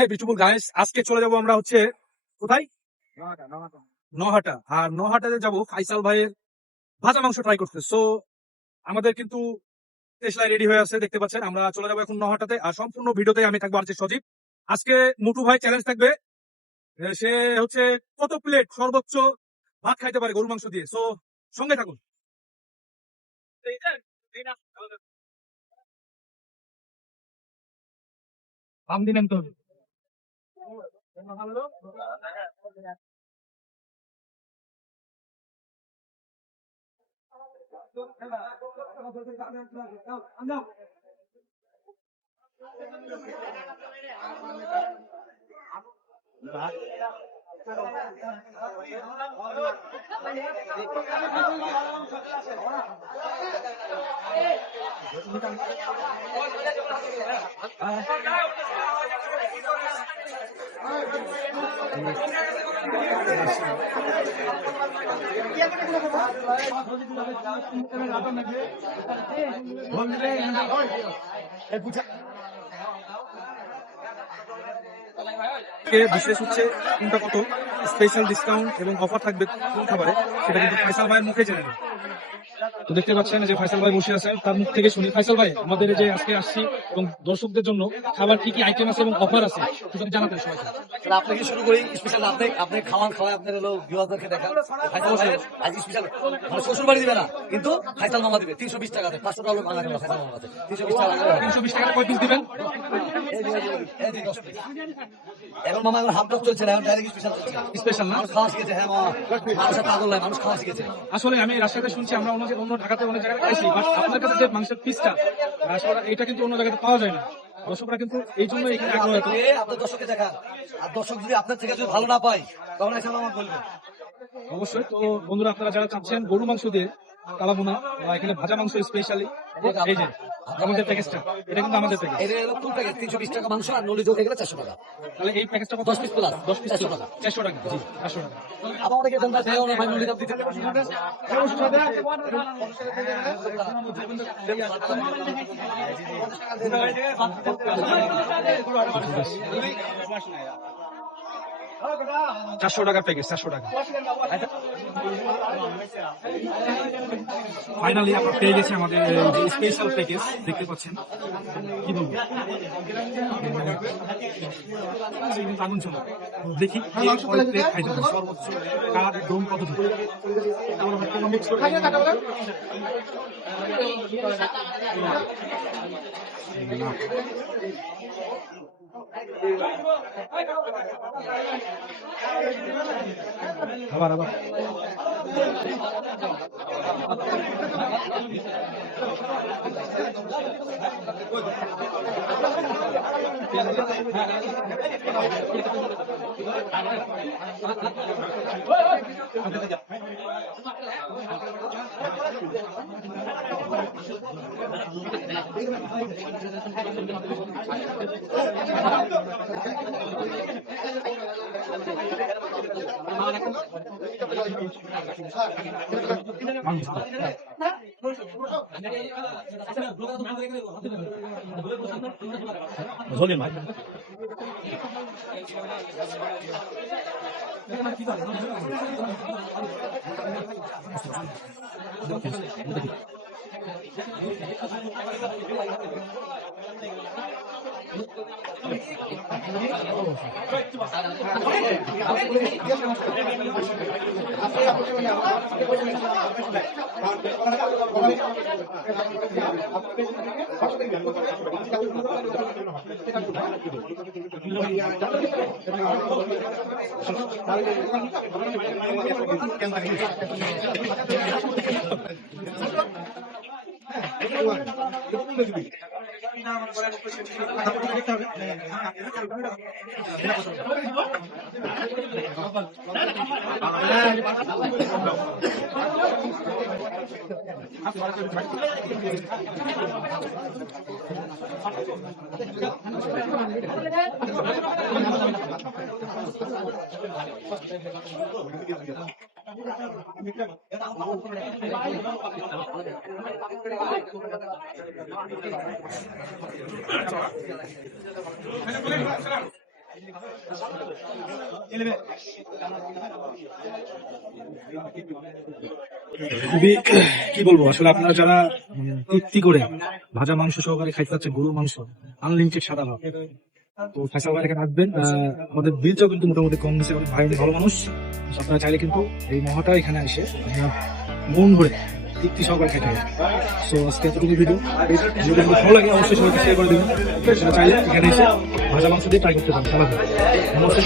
এই beautiful guys, আজকে চলে যাব আমরা হচ্ছে কোথায়? নহাটা। আর নহাটাতে যাব ফাইসাল ভাইয়ের ভাজা মাংস ট্রাই করতে। সো আমাদের কিন্তু দেশলাই রেডি হয়ে আছে, দেখতে পাচ্ছেন। আমরা চলে যাবো এখন নহাটাতে। আর সম্পূর্ণ ভিডিওতে আমি থাকবো আর সজীব। আজকে মুটু ভাই চ্যালেঞ্জ থাকবে, সে হচ্ছে কত প্লেট সর্বোচ্চ ভাত খাইতে পারে গরু মাংস দিয়ে। সো সঙ্গে থাকুন। আম দিন তো বিশেষ হচ্ছে কোনটা কত স্পেশাল ডিসকাউন্ট এবং অফার থাকবে কোন খাবারে, সেটা কিন্তু ফাইসাল ভাইয়ের মুখে জেনে নেবে। তো দেখতে পাচ্ছেন যে ফাইসাল ভাই বসে আছে, তার মুখ থেকে শুনি। ফাইসাল ভাই, আমাদের যে আজকে আসছি এবং দর্শকদের জন্য খাবার কি কি আইটেম আছে এবং অফার আছে সেটা জানাতেন সবাই। আপনাকে শুরু করি স্পেশাল। আপনি খাওয়ান খাওয়ায় আপনার হলো বিবাদকে দেখান। আজ স্পেশাল মানে শ্বশুর বাড়ি দিবে না, কিন্তু ফাইসাল মামা দিবে 320 টাকাতে। 500 টাকা ভাঙা দিবে ফাইসাল মামাতে। 320 টাকা 320 টাকা কয় পিস দিবেন? এখন মামা এখন হাফ চলছে না, এখন ডাইরেক্ট স্পেশাল চলছে। স্পেশাল না? মানুষ খাওয়া শিখেছে। হ্যাঁ মামা, মানুষের পাগল নাই, মানুষ খাওয়া শিখেছে। আসলে আমি রাজশাহীতে শুনছি, আমরা অন্য ঢাকাতে অনেক জায়গায় খাইছি, বাট আপনার কাছে যে মাংসের পিসটা আসলে এটা কিন্তু অন্য জায়গাতে পাওয়া যায় না। দর্শকরা কিন্তু এই জন্য এখানে আগ্রহ। আপনার দর্শককে দেখান, আর দর্শক যদি আপনার থেকে যদি ভালো না পায় তখন এসে মামা বলবেন। অবশ্যই। তো বন্ধুরা, আপনারা যারা চাচ্ছেন গরু মাংস দিয়ে কালাভুনা বা এখানে ভাজা মাংস স্পেশালি, এই যে আমাদের প্যাকেজটা, এটা কিন্তু আমাদের প্যাকেজ। এটা হলো ফুল প্যাকেজ 320 টাকা মাংস, আর নলি যোগ এগুলো 400 টাকা। তাহলে এই প্যাকেজটা 10 পিস প্লাস 10 পিস 400 টাকা। 400 টাকা। জি, 400 টাকা। আবার অনেকে জানতে চায় না ভাই নলি দাম দিতে। চারশো টাকার প্যাকেজ, 400 টাকা। ফাইনালি আমরা পেয়ে গেছি আমাদের যে স্পেশাল প্যাকেজ, দেখতে পাচ্ছেন। কি বলবো, আগুন চলো দেখি খাইতে পারি সর্বোচ্চ কার দম কতটুকু। আবার আবার ধরলেন ভাই। খুবই কি বলবো আসলে আপনারা যারা তৃপ্তি করে ভাজা মাংস সহকারে খাইতে চাচ্ছেন, গরুর মাংস আনলিমিটেড সাদা ভাত, তো ফাইসাল ভাই এখানে আসবেন। আমাদের বিলটাও কিন্তু মোটামুটি কম নিচ্ছে, অনেক ভাই অনেক ভালো মানুষ। তো আপনারা চাইলে কিন্তু এই মহাটা এখানে এসে আপনারা মন ভরে তৃপ্তি সহকারে খেতে হবে। সো আজকে এতটুকু ভিডিও, যদি আপনাদের ভালো লাগে অবশ্যই সবাইকে শেয়ার করে দেবেন। সেটা চাইলে এখানে এসে ভাজা মাংস দিয়ে ট্রাই করতে পারেন। নমস্কার।